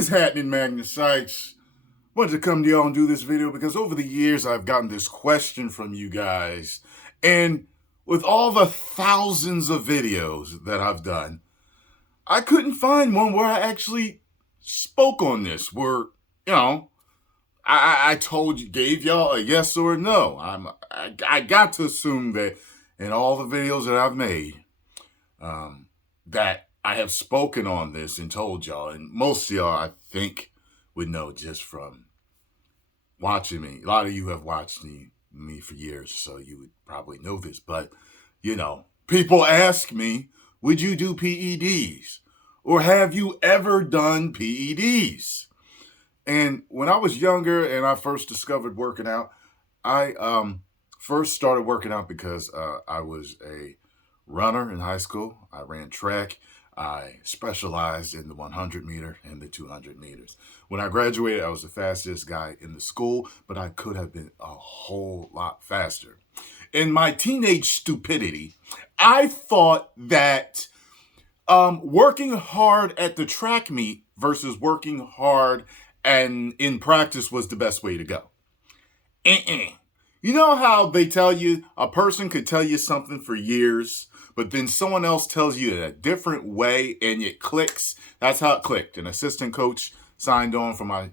is happening, Magnus? I wanted to come to y'all and do this video because over the years I've gotten this question from you guys. And with all the thousands of videos that I've done, I couldn't find one where I actually spoke on this, where, I told you, gave y'all a yes or a no. I got to assume that in all the videos that I've made, that I have spoken on this and told y'all, and most of y'all, I think, would know just from watching me. A lot of you have watched me for years, so you would probably know this. But, people ask me, would you do PEDs? Or have you ever done PEDs? And when I was younger and I first discovered working out, I first started working out because I was a runner in high school. I ran track. I specialized in the 100 meter and the 200 meters. When I graduated, I was the fastest guy in the school, but I could have been a whole lot faster. In my teenage stupidity, I thought that working hard at the track meet versus working hard and in practice was the best way to go. You know how they tell you a person could tell you something for years, but then someone else tells you in a different way and it clicks? That's how it clicked. An assistant coach signed on for my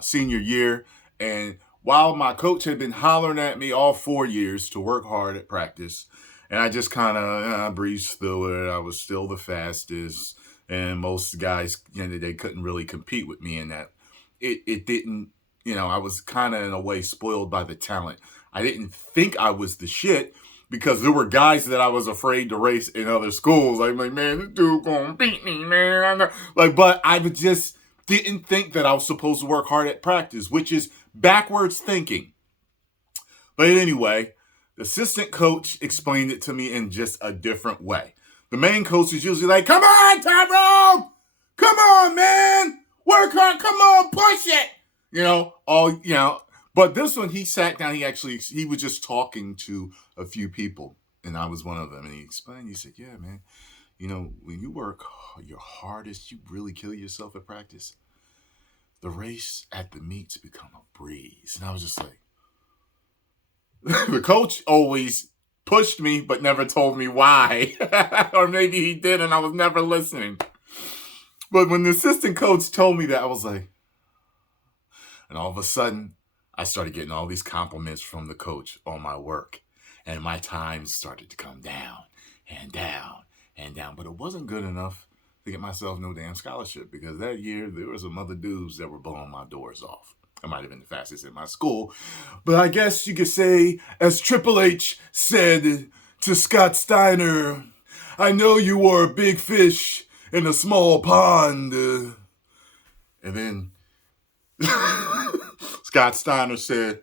senior year. And while my coach had been hollering at me all 4 years to work hard at practice, and I just kind of breezed through it. I was still the fastest. And most guys, they couldn't really compete with me in that. It didn't, I was kind of in a way spoiled by the talent. I didn't think I was the shit because there were guys that I was afraid to race in other schools. I'm like, man, this dude gonna beat me, man. But I just didn't think that I was supposed to work hard at practice, which is backwards thinking. But anyway, the assistant coach explained it to me in just a different way. The main coach is usually like, come on, Tyrone! Come on, man! Work hard, come on, push it! But this one, he sat down, he was just talking to a few people, and I was one of them, and he explained, he said, yeah, man, when you work your hardest, you really kill yourself at practice, the race at the meets become a breeze. And I was just like, the coach always pushed me, but never told me why. Or maybe he did, and I was never listening. But when the assistant coach told me that, I was like, and all of a sudden, I started getting all these compliments from the coach on my work. And my times started to come down and down and down. But it wasn't good enough to get myself no damn scholarship, because that year there were some other dudes that were blowing my doors off. I might have been the fastest in my school. But I guess you could say, as Triple H said to Scott Steiner, I know you were a big fish in a small pond. And then Scott Steiner said,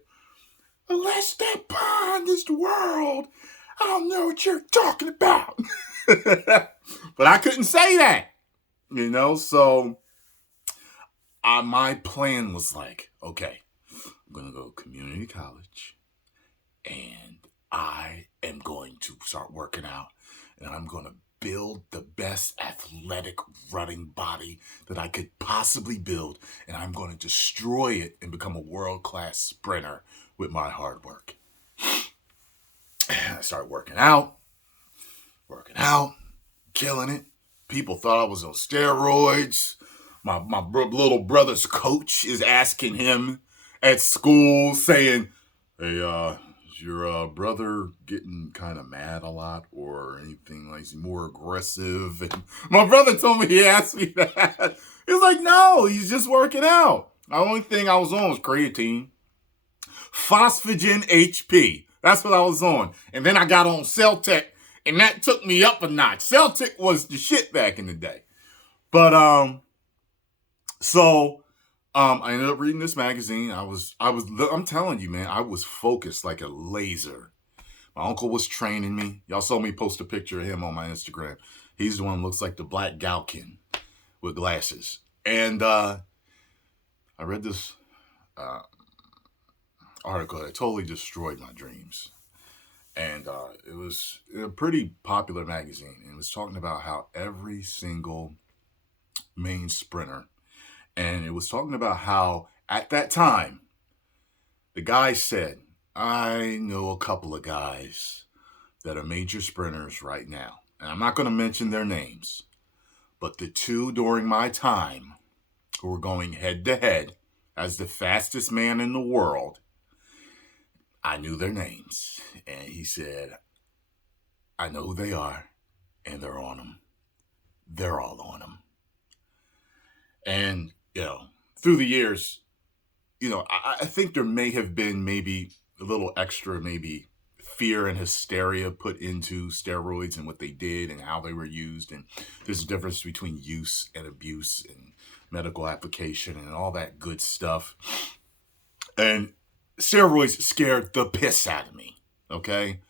unless that pond is the world, I don't know what you're talking about. But I couldn't say that, so my plan was like, okay, I'm going to go to community college and I am going to start working out and I'm going to build the best athletic running body that I could possibly build, and I'm going to destroy it and become a world-class sprinter with my hard work. I started working out, killing it. People thought I was on steroids. My little brother's coach is asking him at school, saying, hey, is your brother getting kind of mad a lot or anything? Like, is he more aggressive? And my brother told me, he asked me that. He's like, no, he's just working out. The only thing I was on was creatine. Phosphagen HP. That's what I was on. And then I got on Celtic, and that took me up a notch. Celtic was the shit back in the day. But, I ended up reading this magazine. I'm telling you, man, I was focused like a laser. My uncle was training me. Y'all saw me post a picture of him on my Instagram. He's the one who looks like the Black Galkin with glasses. And I read this article that totally destroyed my dreams. And it was a pretty popular magazine. And it was talking about how every single main sprinter And it was talking about how at that time, the guy said, I know a couple of guys that are major sprinters right now. And I'm not going to mention their names, but the two during my time who were going head to head as the fastest man in the world, I knew their names. And he said, I know who they are, and they're on them. They're all on them. And, through the years, I think there may have been maybe a little extra, maybe fear and hysteria put into steroids and what they did and how they were used. And there's a difference between use and abuse and medical application and all that good stuff. And steroids scared the piss out of me. Okay.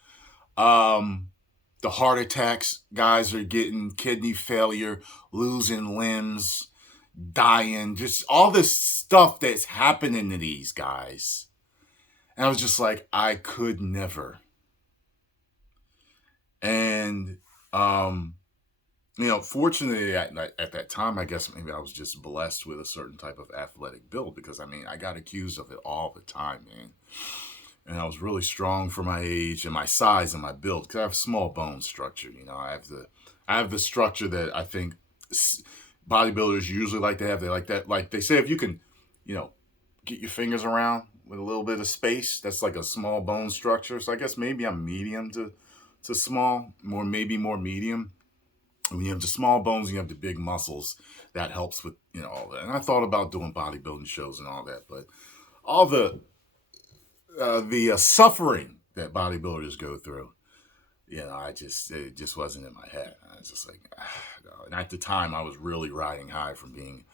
The heart attacks, guys are getting kidney failure, losing limbs, dying, just all this stuff that's happening to these guys. And I was just like, I could never. And, fortunately at that time, I guess maybe I was just blessed with a certain type of athletic build because, I got accused of it all the time, man. And I was really strong for my age and my size and my build because I have small bone structure. I have the structure that I think bodybuilders usually like to have. They like that. Like they say, if you can, get your fingers around with a little bit of space, that's like a small bone structure. So I guess maybe I'm medium to small, maybe more medium. When you have the small bones, and you have the big muscles. That helps with all that. And I thought about doing bodybuilding shows and all that, but all the suffering that bodybuilders go through, it just wasn't in my head. I was just like, no. And at the time, I was really riding high from being,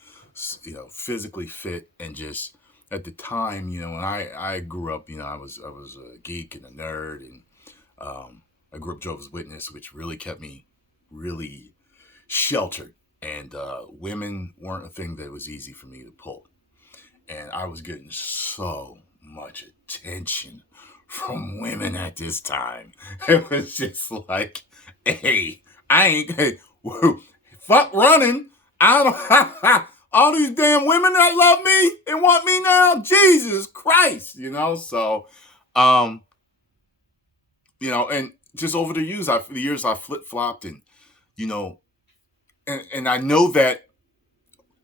physically fit and just at the time, when I grew up, I was a geek and a nerd, and I grew up Jehovah's Witness, which really kept me really sheltered, and women weren't a thing that was easy for me to pull, and I was getting so much attention from women at this time. It was just like, hey, I ain't fuck running. I don't all these damn women that love me and want me now. Jesus Christ, So, and just over the years, I flip flopped, and and I know that.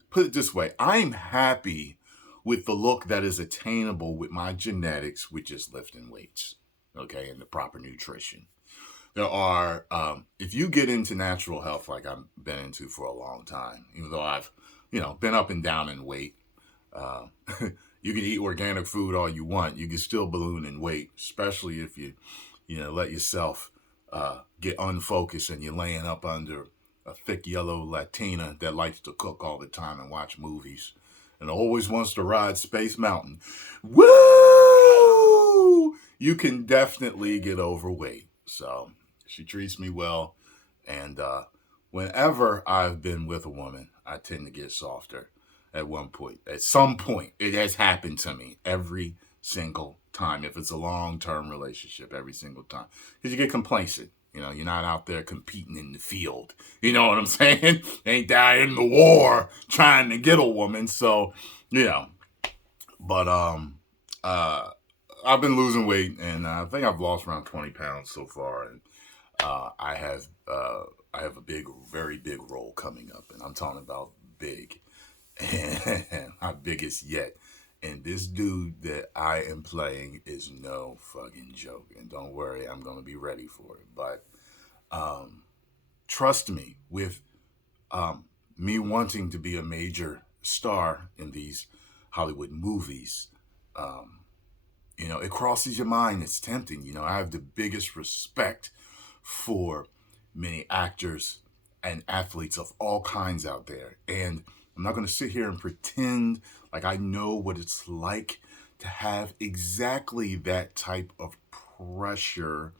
Put it this way, I'm happy with the look that is attainable with my genetics, which is lifting weights, okay, and the proper nutrition. There are, if you get into natural health like I've been into for a long time, even though I've, been up and down in weight, you can eat organic food all you want. You can still balloon in weight, especially if you, let yourself get unfocused and you're laying up under a thick yellow Latina that likes to cook all the time and watch movies and always wants to ride Space Mountain. Woo! You can definitely get overweight. So she treats me well. And whenever I've been with a woman, I tend to get softer at one point. At some point, it has happened to me every single time. If it's a long-term relationship, every single time. Because you get complacent. You're not out there competing in the field. You know what I'm saying? Ain't dying in the war trying to get a woman. So, But I've been losing weight, and I think I've lost around 20 pounds so far. And I have a very big role coming up, and I'm talking about big, and my biggest yet. And this dude that I am playing is no fucking joke. And don't worry, I'm going to be ready for it. But trust me, with me wanting to be a major star in these Hollywood movies, it crosses your mind. It's tempting. I have the biggest respect for many actors and athletes of all kinds out there. And I'm not going to sit here and pretend like I know what it's like to have exactly that type of pressure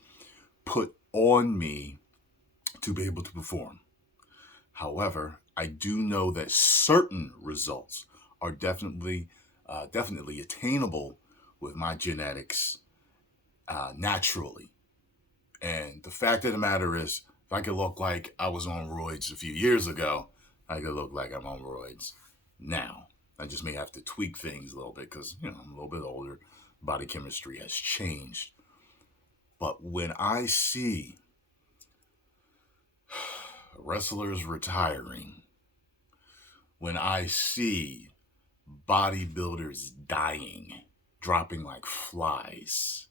put on me to be able to perform. However, I do know that certain results are definitely attainable with my genetics naturally. And the fact of the matter is, if I could look like I was on roids a few years ago, I could look like I'm on roids now. I just may have to tweak things a little bit because, I'm a little bit older. Body chemistry has changed. But when I see wrestlers retiring, when I see bodybuilders dying, dropping like flies,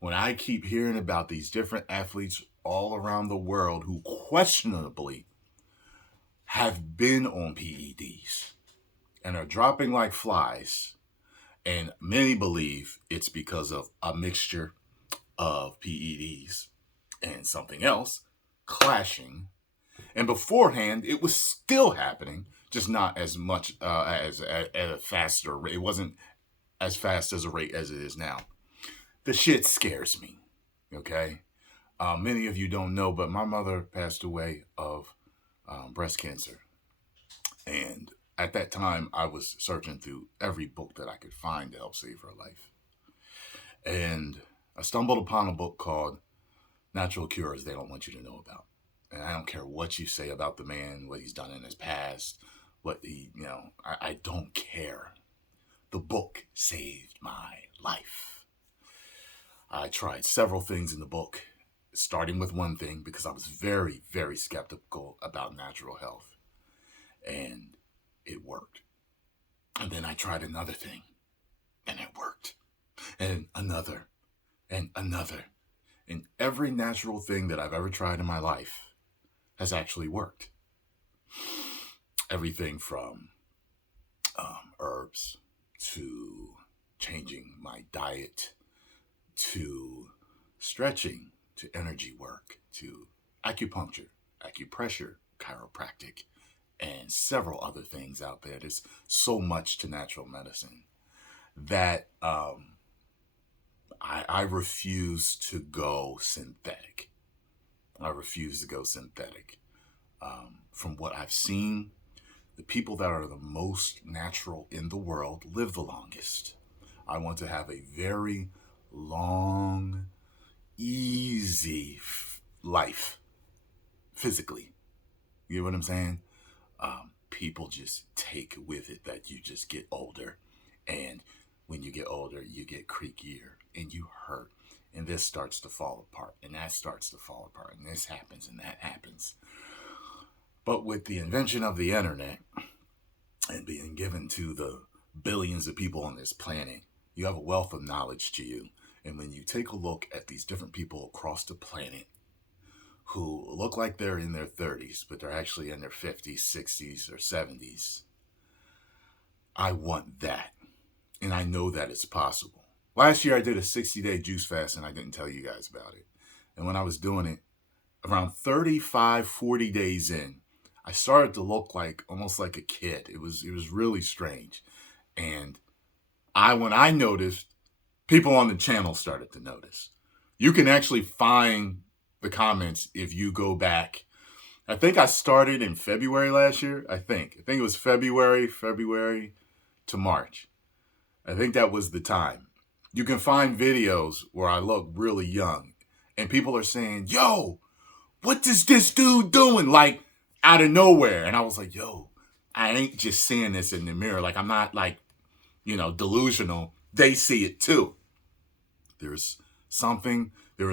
when I keep hearing about these different athletes all around the world who questionably have been on PEDs and are dropping like flies, and many believe it's because of a mixture of PEDs and something else clashing. And beforehand, it was still happening, just not as much as at a faster rate. It wasn't as fast as a rate as it is now. The shit scares me. Okay, many of you don't know, but my mother passed away of breast cancer, and at that time, I was searching through every book that I could find to help save her life, and I stumbled upon a book called Natural Cures They Don't Want You to Know About. And I don't care what you say about the man, what he's done in his past, I don't care. The book saved my life. I tried several things in the book, starting with one thing because I was very, very skeptical about natural health. And it worked. And then I tried another thing, and it worked. And another, and another. And every natural thing that I've ever tried in my life has actually worked. Everything from herbs to changing my diet to stretching to energy work to acupuncture, acupressure, chiropractic, and several other things out there. There's so much to natural medicine that I refuse to go synthetic. From what I've seen, the people that are the most natural in the world live the longest. I want to have a very long, easy life, physically. You know what I'm saying? People just take with it that you just get older. And when you get older, you get creakier and you hurt. And this starts to fall apart. And that starts to fall apart. And this happens and that happens. But with the invention of the internet and being given to the billions of people on this planet, you have a wealth of knowledge to you. And when you take a look at these different people across the planet who look like they're in their 30s, but they're actually in their 50s, 60s, or 70s, I want that. And I know that it's possible. Last year I did a 60-day juice fast and I didn't tell you guys about it. And when I was doing it, around 35, 40 days in, I started to look like almost like a kid. It was really strange. And when I noticed, people on the channel started to notice. You can actually find the comments if you go back. I think I started in February last year. I think it was February to March. I think that was the time. You can find videos where I look really young and people are saying, yo, what is this dude doing? Like out of nowhere. And I was like, yo, I ain't just seeing this in the mirror. Like I'm not like, delusional. They see it too. There is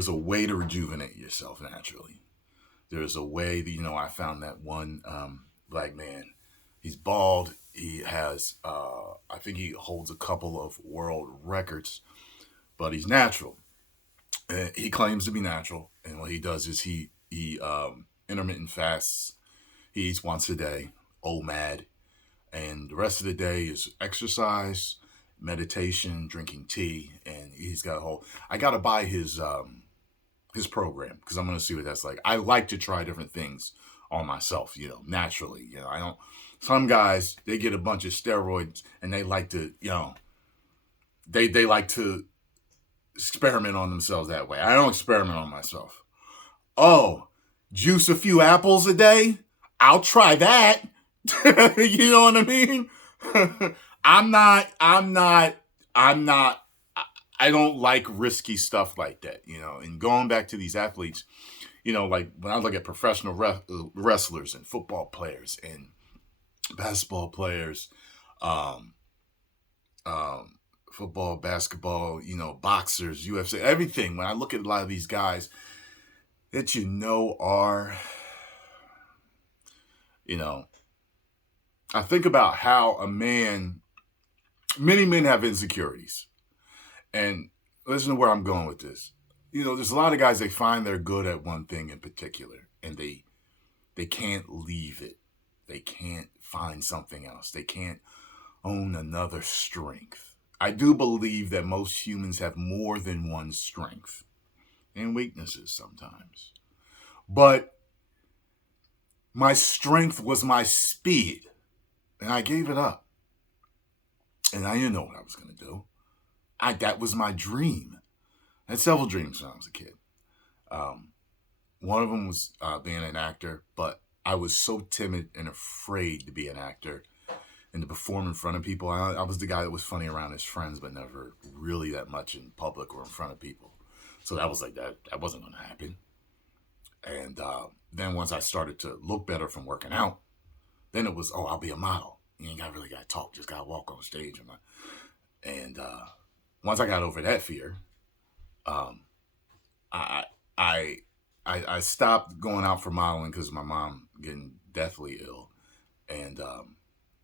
a way to rejuvenate yourself naturally. There is a way that, I found that one black man. He's bald. He has, I think he holds a couple of world records, but he's natural. He claims to be natural. And what he does is he intermittent fasts. He eats once a day, OMAD. And the rest of the day is exercise, meditation, drinking tea. And he's got I got to buy his program because I'm going to see what that's like. I like to try different things on myself, naturally. Some guys, they get a bunch of steroids and they like to, they like to experiment on themselves that way. I don't experiment on myself. Oh, juice a few apples a day? I'll try that. You know what I mean? I don't like risky stuff like that, and going back to these athletes, like when I look at professional wrestlers and football players and basketball players, um, um, football, basketball, boxers, UFC, everything. When I look at a lot of these guys that are, you know, I think about how many men have insecurities. And listen to where I'm going with this. There's a lot of guys, they find they're good at one thing in particular, and they can't leave it. They can't find something else. They can't own another strength. I do believe that most humans have more than one strength and weaknesses sometimes. But my strength was my speed, and I gave it up. And I didn't know what I was going to do. That was my dream. I had several dreams when I was a kid. One of them was being an actor, but I was so timid and afraid to be an actor and to perform in front of people. I was the guy that was funny around his friends, but never really that much in public or in front of people. So that was like that wasn't going to happen. And then once I started to look better from working out, then it was, I'll be a model. You ain't really got to talk, just got to walk on stage. And once I got over that fear, I stopped going out for modeling because my mom getting deathly ill, and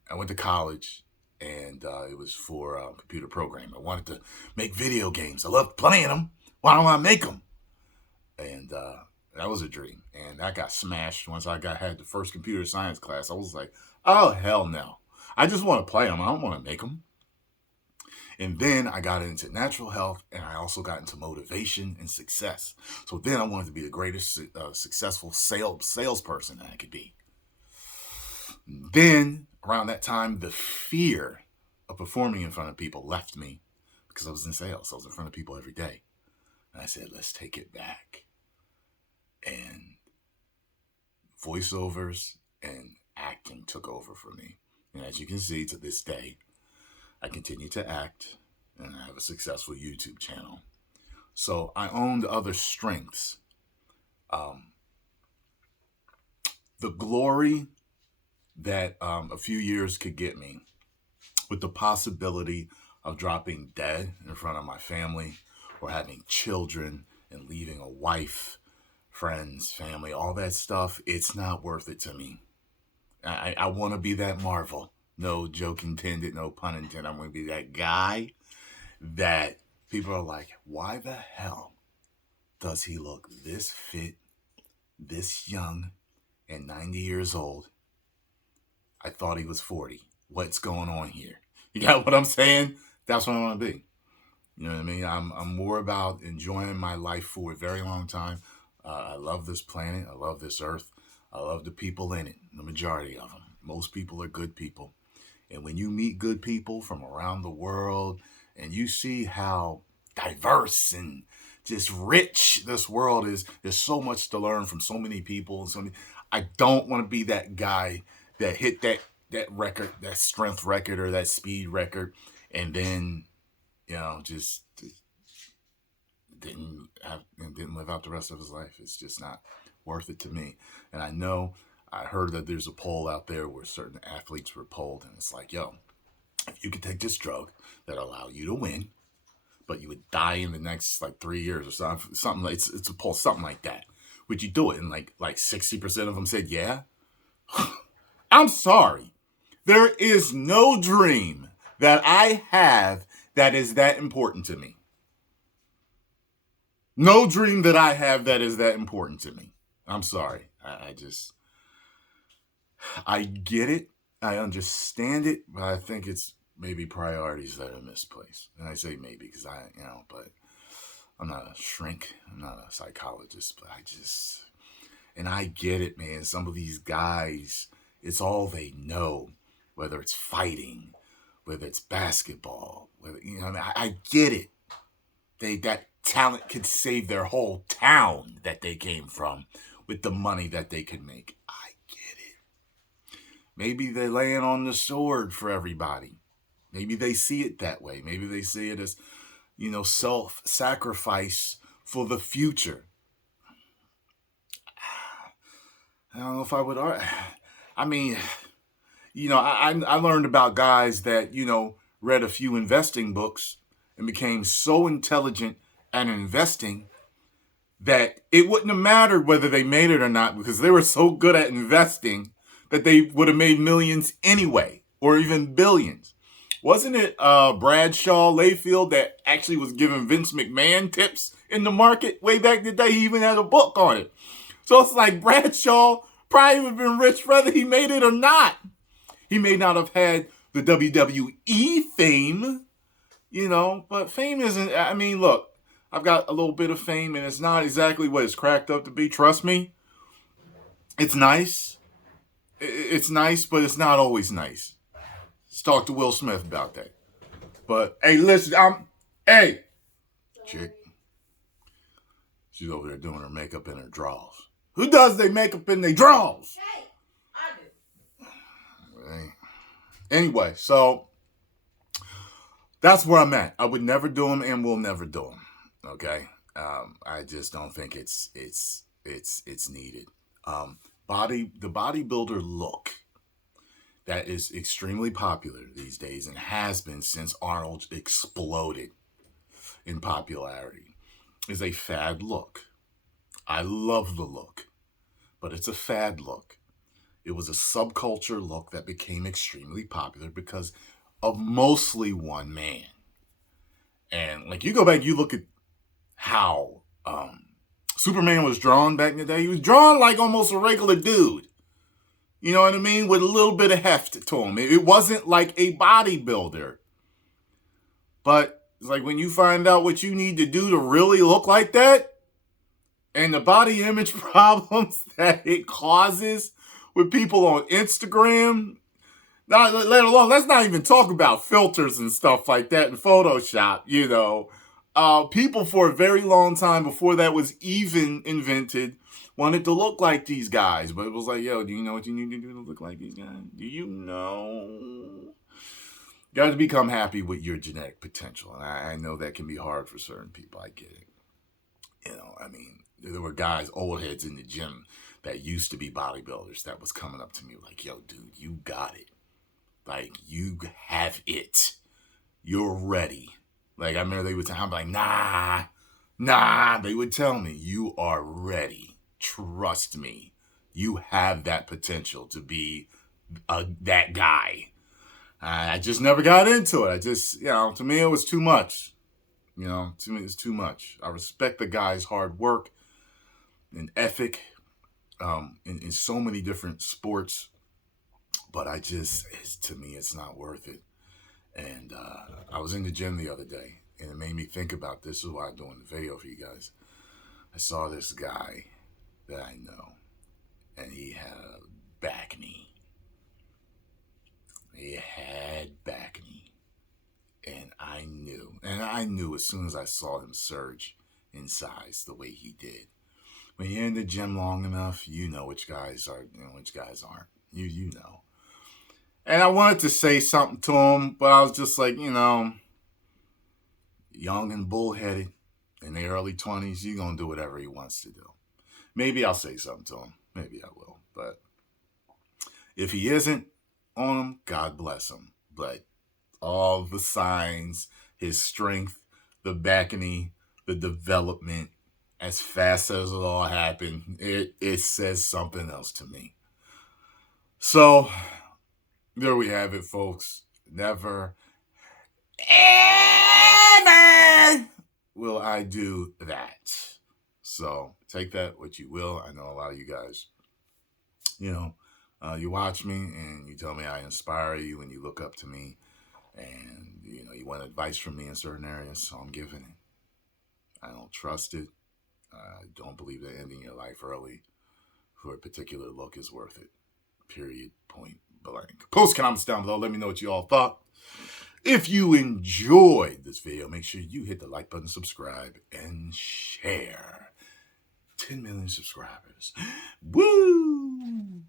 I went to college, and it was for computer programming. I wanted to make video games. I loved playing them. Why don't I make them? And that was a dream, and that got smashed once I had the first computer science class. I was like, oh hell no! I just want to play them. I don't want to make them. And then I got into natural health, and I also got into motivation and success. So then I wanted to be the greatest successful salesperson that I could be. Then around that time, the fear of performing in front of people left me because I was in sales. I was in front of people every day. And I said, let's take it back. And voiceovers and acting took over for me. And as you can see, to this day, I continue to act, and I have a successful YouTube channel. So I owned other strengths. The glory that a few years could get me, with the possibility of dropping dead in front of my family, or having children and leaving a wife, friends, family, all that stuff, it's not worth it to me. I want to be that Marvel. No joke intended, no pun intended. I'm going to be that guy that people are like, why the hell does he look this fit, this young, and 90 years old? I thought he was 40. What's going on here? You got what I'm saying? That's what I want to be. You know what I mean? I'm more about enjoying my life for a very long time. I love this planet. I love this earth. I love the people in it, the majority of them. Most people are good people. And when you meet good people from around the world, and you see how diverse and just rich this world is, there's so much to learn from so many people. I don't want to be that guy that hit that record, that strength record or that speed record, and then just didn't live out the rest of his life. It's just not worth it to me. And I heard that there's a poll out there where certain athletes were polled, and it's like, if you could take this drug that allow you to win, but you would die in the next 3 years or something like it's a poll, something like that. Would you do it? And like 60% of them said yeah. I'm sorry. There is no dream that I have that is that important to me. No dream that I have that is that important to me. I'm sorry. I get it. I understand it, but I think it's maybe priorities that are misplaced. And I say maybe because but I'm not a shrink. I'm not a psychologist, but and I get it, man. Some of these guys, it's all they know, whether it's fighting, whether it's basketball, I get it. That talent could save their whole town that they came from with the money that they could make. I get it. Maybe they're laying on the sword for everybody. Maybe they see it that way. Maybe they see it as, self-sacrifice for the future. I don't know if I would. I mean, I learned about guys that, read a few investing books and became so intelligent at investing that it wouldn't have mattered whether they made it or not because they were so good at investing that they would have made millions anyway, or even billions. Wasn't it Bradshaw Layfield that actually was giving Vince McMahon tips in the market way back in the day? He even had a book on it. So it's like Bradshaw probably would have been rich whether he made it or not. He may not have had the WWE fame, but fame isn't, look, I've got a little bit of fame and it's not exactly what it's cracked up to be. Trust me. It's nice. It's nice, but it's not always nice. Let's talk to Will Smith about that. But, hey, listen, chick. She's over there doing her makeup in her drawers. Who does their makeup in their drawers? Hey, I do. Anyway, so that's where I'm at. I would never do them and will never do them. Okay, I just don't think it's needed. The bodybuilder look that is extremely popular these days and has been since Arnold exploded in popularity is a fad look. I love the look, but it's a fad look. It was a subculture look that became extremely popular because of mostly one man. And like you go back, you look at how Superman was drawn back in the day. He was drawn like almost a regular dude. You know what I mean? With a little bit of heft to him. It wasn't like a bodybuilder. But it's like when you find out what you need to do to really look like that and the body image problems that it causes with people on Instagram, not let alone, let's not even talk about filters and stuff like that in Photoshop, people for a very long time before that was even invented wanted to look like these guys. But it was like, yo, do you know what you need to do to look like these guys? Do you know? You got to become happy with your genetic potential. And I know that can be hard for certain people. I get it. There were guys, old heads in the gym that used to be bodybuilders that was coming up to me like, yo, dude, you got it. Like, you have it. You're ready. Like, I remember they would tell me, I'm like, nah. They would tell me, you are ready. Trust me. You have that potential to be that guy. I just never got into it. To me, it was too much. To me, it's too much. I respect the guy's hard work and ethic in so many different sports. But to me, it's not worth it. And I was in the gym the other day, and it made me think about this. This is why I'm doing the video for you guys. I saw this guy that I know, and he had a back knee. He had back knee. And I knew as soon as I saw him surge in size the way he did. When you're in the gym long enough, you know which guys are and which guys aren't. You know. And I wanted to say something to him, but I was just like, young and bullheaded in the early 20s, you're going to do whatever he wants to do. Maybe I'll say something to him. Maybe I will. But if he isn't on him, God bless him. But all the signs, his strength, the back knee, the development, as fast as it all happened, it says something else to me. So there we have it, folks. Never, ever will I do that. So take that what you will. I know a lot of you guys, you watch me and you tell me I inspire you and you look up to me and, you want advice from me in certain areas. So I'm giving it. I don't trust it. I don't believe that ending your life early for a particular look is worth it. Period. Point blank. Post comments down below. Let me know what you all thought. If you enjoyed this video, make sure you hit the like button, subscribe, and share. 10 million subscribers. Woo!